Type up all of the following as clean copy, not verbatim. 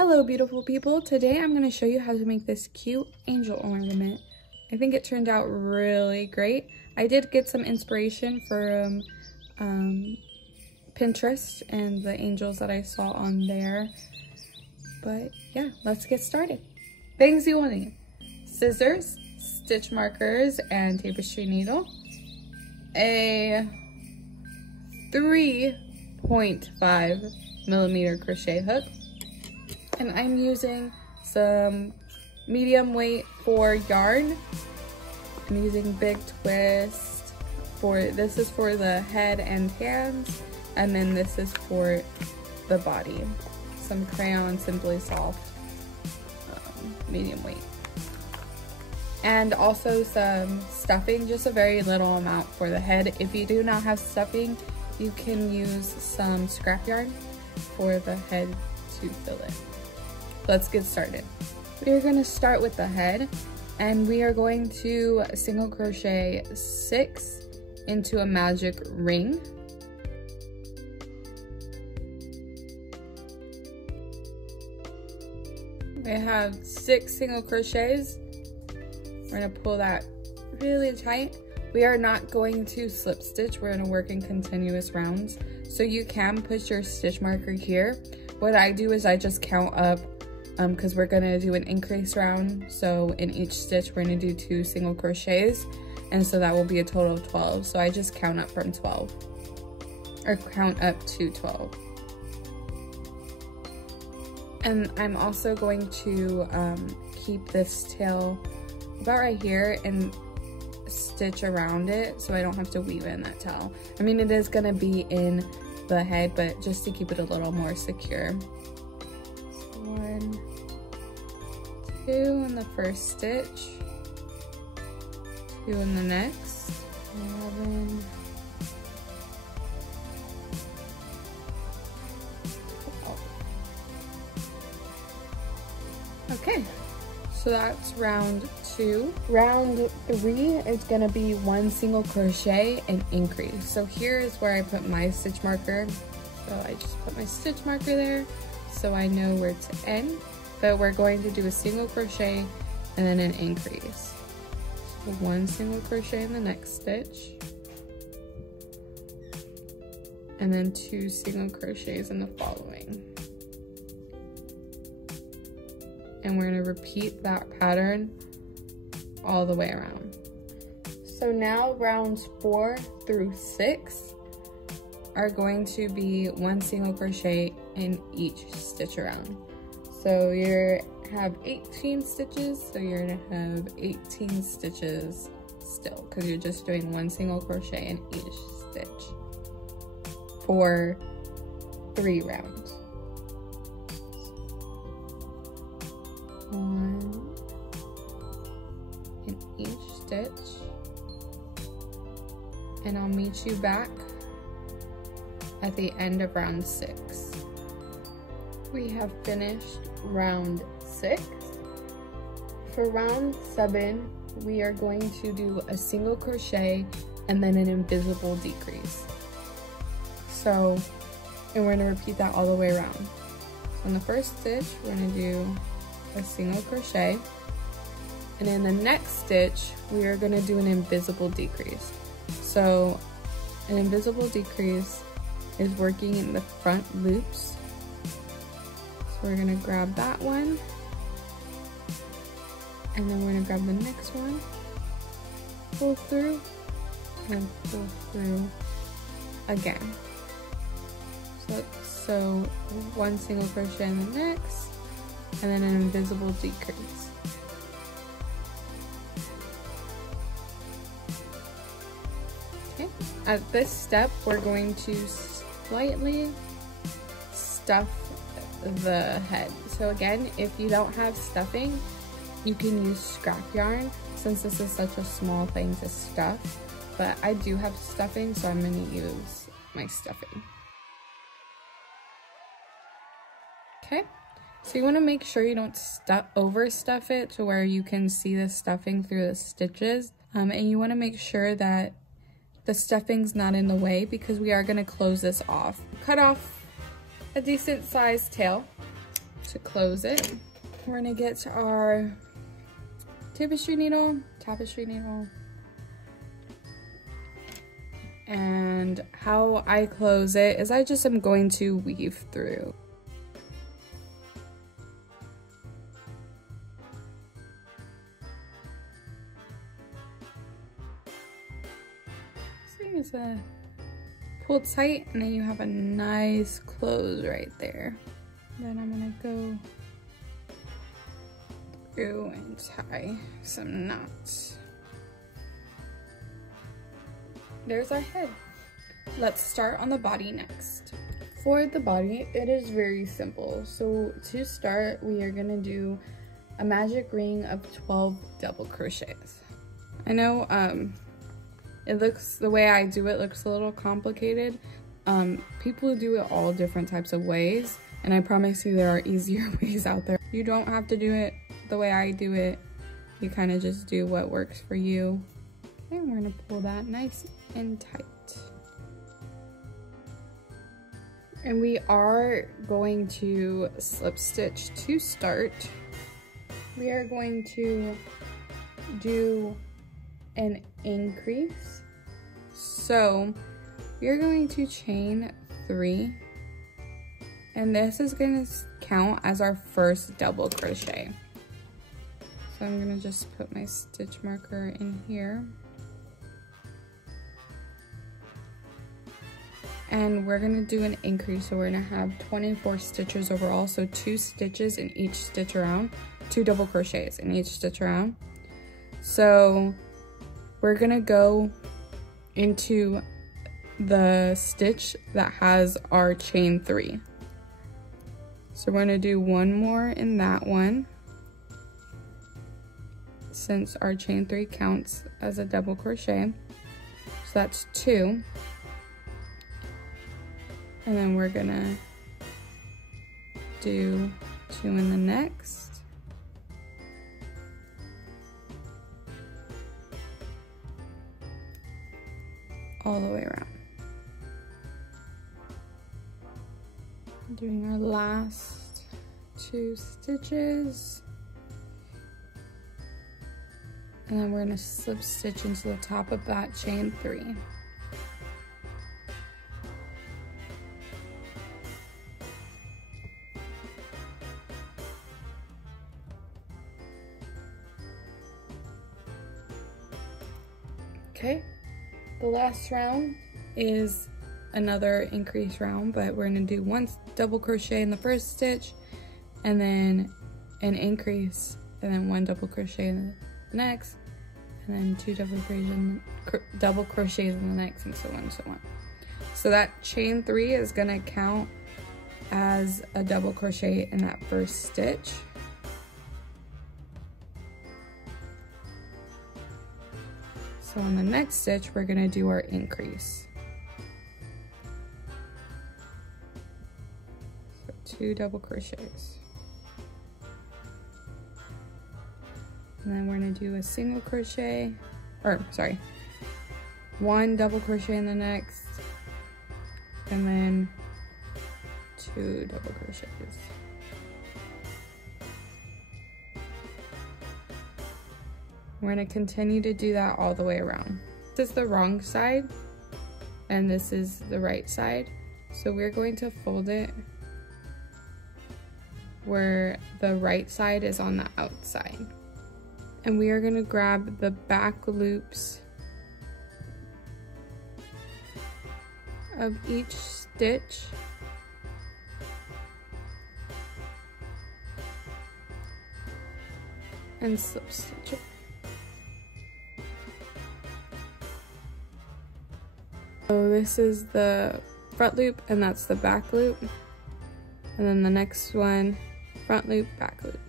Hello beautiful people, today I'm going to show you how to make this cute angel ornament. I think it turned out really great. I did get some inspiration from Pinterest and the angels that I saw on there. But yeah, let's get started. Things you will need: scissors, stitch markers, and tapestry needle, a 3.5 millimeter crochet hook, and I'm using some medium weight for yarn. I'm using Big Twist this is for the head and hands, and then this is for the body. Some crayon Simply Soft, medium weight. And also some stuffing, just a very little amount for the head. If you do not have stuffing, you can use some scrap yarn for the head to fill it. Let's get started. We are going to start with the head, and we are going to single crochet 6 into a magic ring. I have 6 single crochets. We're going to pull that really tight. We are not going to slip stitch. We're going to work in continuous rounds. So you can put your stitch marker here. What I do is I just count up, because we're going to do an increase round. So in each stitch, we're going to do 2 single crochets. And so that will be a total of 12. So I just count up from 12, or count up to 12. And I'm also going to keep this tail about right here and stitch around it so I don't have to weave in that tail. I mean, it is going to be in the head, but just to keep it a little more secure. 1, 2 in the first stitch, 2 in the next, 11, 12. Okay, so that's round 2. Round 3 is going to be 1 single crochet and increase. So here is where I put my stitch marker. So I just put my stitch marker there so I know where to end. But we're going to do a single crochet and then an increase. So 1 single crochet in the next stitch, and then 2 single crochets in the following. And we're going to repeat that pattern all the way around. So now rounds 4 through 6 are going to be 1 single crochet in each stitch around. So you have 18 stitches, so you're going to have 18 stitches still, because you're just doing 1 single crochet in each stitch for 3 rounds. 1 in each stitch, and I'll meet you back at the end of round 6. We have finished round 6. For round 7, we are going to do a single crochet and then an invisible decrease. So, and we're going to repeat that all the way around. So in the first stitch, we're going to do a single crochet, and in the next stitch, we are going to do an invisible decrease. So an invisible decrease is working in the front loops. So we're going to grab that one, and then we're going to grab the next one, pull through, and pull through again. So 1 single crochet in the next, and then an invisible decrease. Okay, at this step, we're going to slightly stuff the head. So again, if you don't have stuffing, you can use scrap yarn, since this is such a small thing to stuff, but I do have stuffing, so I'm going to use my stuffing. Okay, so you want to make sure you don't overstuff it to where you can see the stuffing through the stitches, and you want to make sure that the stuffing's not in the way, because we are going to close this off. Cut off a decent sized tail, to close it. We're gonna get our tapestry needle, and how I close it is I just am going to weave through. See, it's a pull tight, and then you have a nice close right there. Then I'm gonna go through and tie some knots. There's our head. Let's start on the body next. For the body, it is very simple. So to start, we are gonna do a magic ring of 12 double crochets. I know it looks, the way I do it looks a little complicated. People do it all different types of ways, and I promise you there are easier ways out there. You don't have to do it the way I do it. You kind of just do what works for you. Okay, we're gonna pull that nice and tight. And we are going to slip stitch to start. We are going to do an increase. So we're going to chain 3, and this is going to count as our first double crochet. So I'm going to just put my stitch marker in here. And we're going to do an increase, so we're going to have 24 stitches overall, so 2 stitches in each stitch around, 2 double crochets in each stitch around. So we're going to go into the stitch that has our chain 3. So we're going to do 1 more in that one, since our chain 3 counts as a double crochet. So that's 2. And then we're gonna do 2 in the next. All the way around. Doing our last 2 stitches. And then we're gonna slip stitch into the top of that chain 3. Okay, the last round is another increase round, but we're gonna do 1 double crochet in the first stitch, and then an increase, and then 1 double crochet in the next, and then 2 double crochets in the next, and so on and so on. So that chain 3 is gonna count as a double crochet in that first stitch. So on the next stitch, we're gonna do our increase. So 2 double crochets. And then we're gonna do a single crochet, or sorry, 1 double crochet in the next, and then 2 double crochets. We're going to continue to do that all the way around. This is the wrong side, and this is the right side. So we're going to fold it where the right side is on the outside. And we are going to grab the back loops of each stitch. And slip stitch it. So this is the front loop, and that's the back loop. And then the next one, front loop, back loop.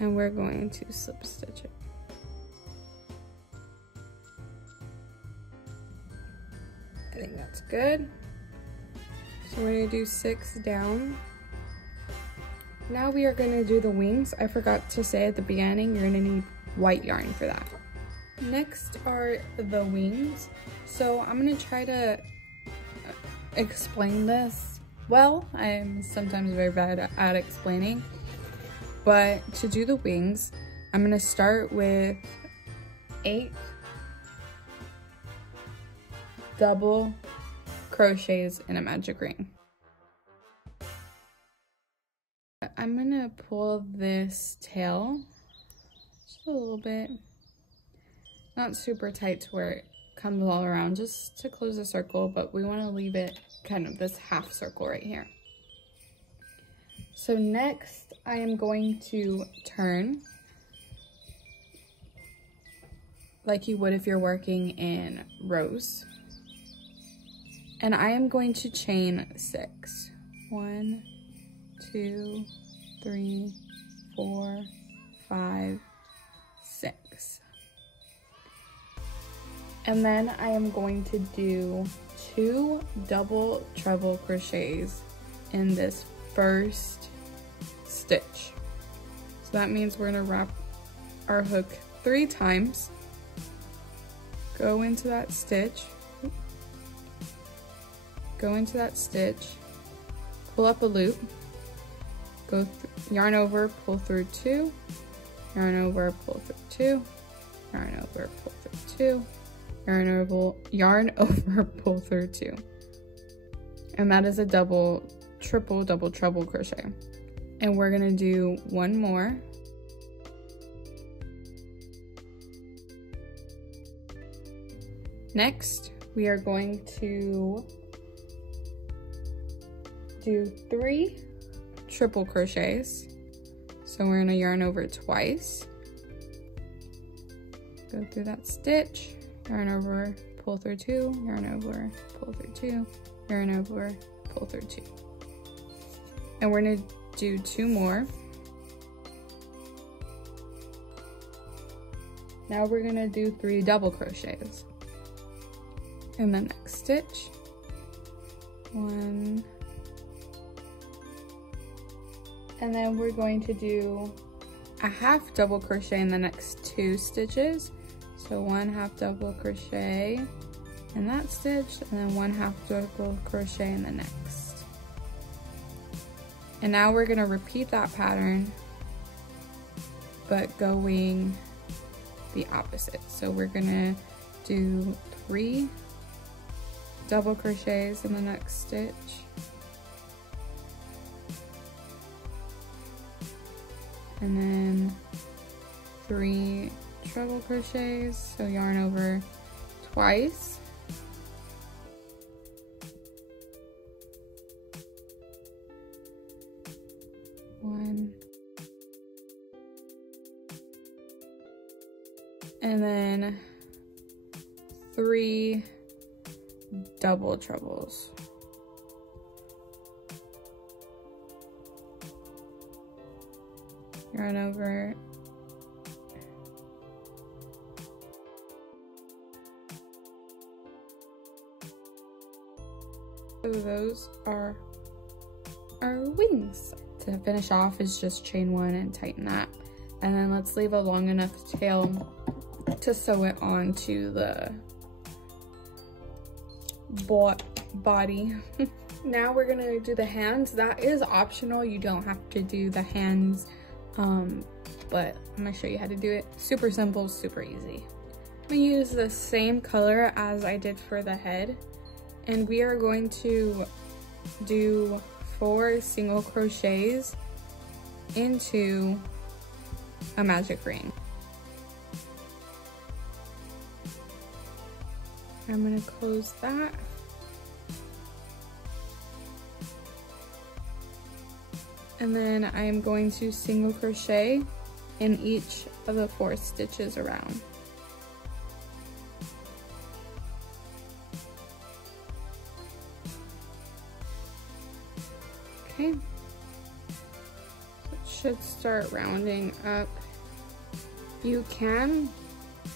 And we're going to slip stitch it. I think that's good. So we're gonna do 6 down. Now we are gonna do the wings. I forgot to say at the beginning, you're gonna need white yarn for that. Next are the wings. So I'm gonna try to explain this well. I'm sometimes very bad at explaining. But to do the wings, I'm gonna start with 8 double crochets in a magic ring. I'm gonna pull this tail just a little bit, not super tight to where it comes all around, just to close the circle, but we want to leave it kind of this half circle right here. So next I am going to turn like you would if you're working in rows, and I am going to chain 6. 1, 2, 3, 4, 5, 6. And then I am going to do 2 double treble crochets in this first stitch. So that means we're gonna wrap our hook 3 times, go into that stitch, pull up a loop, go yarn over, pull through 2, yarn over, pull through 2, yarn over, pull through 2, yarn over, pull through 2. And that is a double, triple, double, treble crochet. And we're gonna do one more. Next, we are going to do 3 triple crochets. So we're gonna yarn over twice, go through that stitch, yarn over, pull through 2, yarn over, pull through 2, yarn over, pull through 2. And we're gonna do 2 more. Now we're gonna do 3 double crochets in the next stitch. 1, and then we're going to do a half double crochet in the next 2 stitches. So 1 half double crochet in that stitch, and then 1 half double crochet in the next. And now we're gonna repeat that pattern, but going the opposite. So we're gonna do 3 double crochets in the next stitch, and then 3 treble crochets, so yarn over twice, and then 3 double trebles. Yarn over, so those are our wings. To finish off is just chain 1 and tighten that, and then let's leave a long enough tail to sew it onto the body. Now we're gonna do the hands. That is optional, you don't have to do the hands, but I'm gonna show you how to do it. Super simple, super easy. I'm gonna use the same color as I did for the head, and we are going to do 4 single crochets into a magic ring. I'm gonna close that. And then I am going to single crochet in each of the 4 stitches around. Okay, so it should start rounding up. You can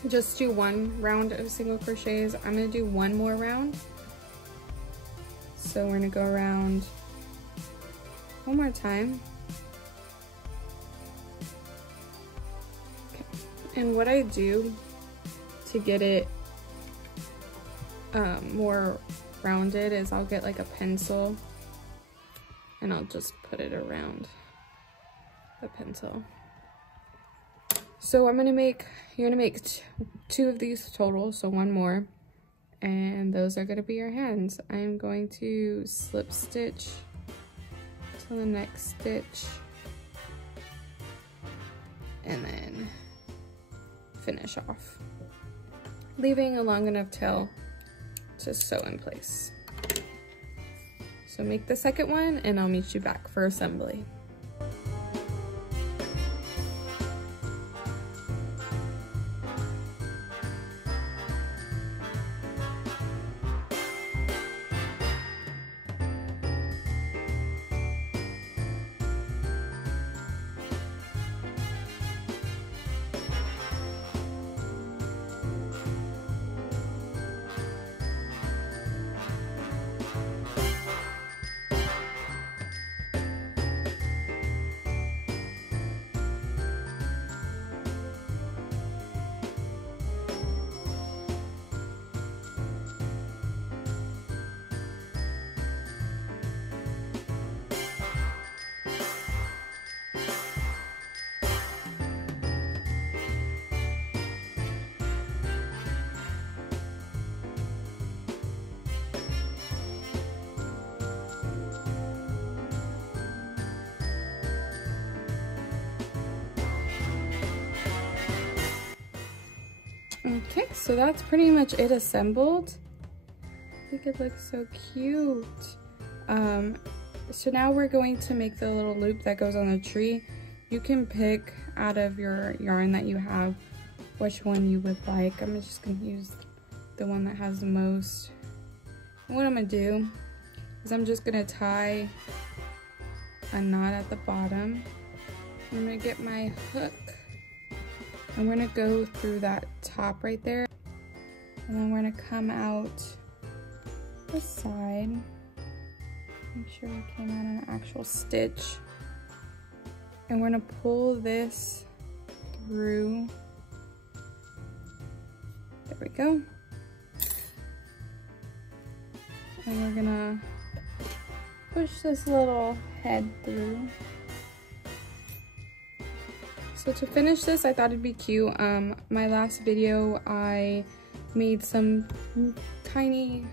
just do 1 round of single crochets. I'm gonna do 1 more round. So we're gonna go around 1 more time. Okay. And what I do to get it more rounded is I'll get like a pencil and I'll just put it around the pencil. So you're gonna make two of these total, so one more, and those are gonna be your hands. I'm going to slip stitch to the next stitch and then finish off, leaving a long enough tail to sew in place. So make the second one and I'll meet you back for assembly. Okay, so that's pretty much it assembled. I think it looks so cute. So now we're going to make the little loop that goes on the tree. You can pick out of your yarn that you have which one you would like. I'm just gonna use the one that has the most. And what I'm gonna do is I'm just gonna tie a knot at the bottom. I'm gonna get my hook. I'm gonna go through that top right there, and then we're gonna come out the side. Make sure we came out an actual stitch. And we're gonna pull this through. There we go. And we're gonna push this little head through. So to finish this, I thought it'd be cute. My last video, I made some tiny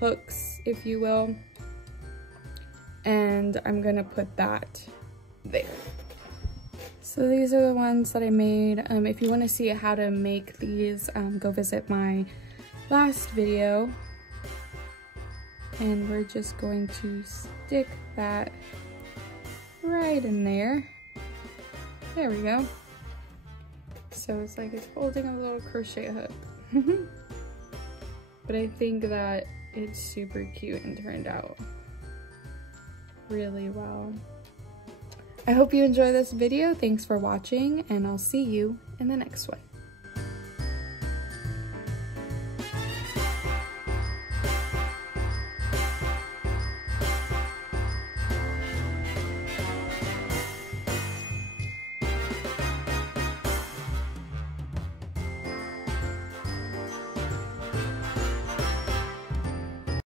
hooks, if you will, and I'm gonna put that there. So these are the ones that I made. If you want to see how to make these, go visit my last video. And we're just going to stick that right in there. There we go. So it's like it's holding a little crochet hook. But I think that it's super cute and turned out really well. I hope you enjoy this video. Thanks for watching, and I'll see you in the next one.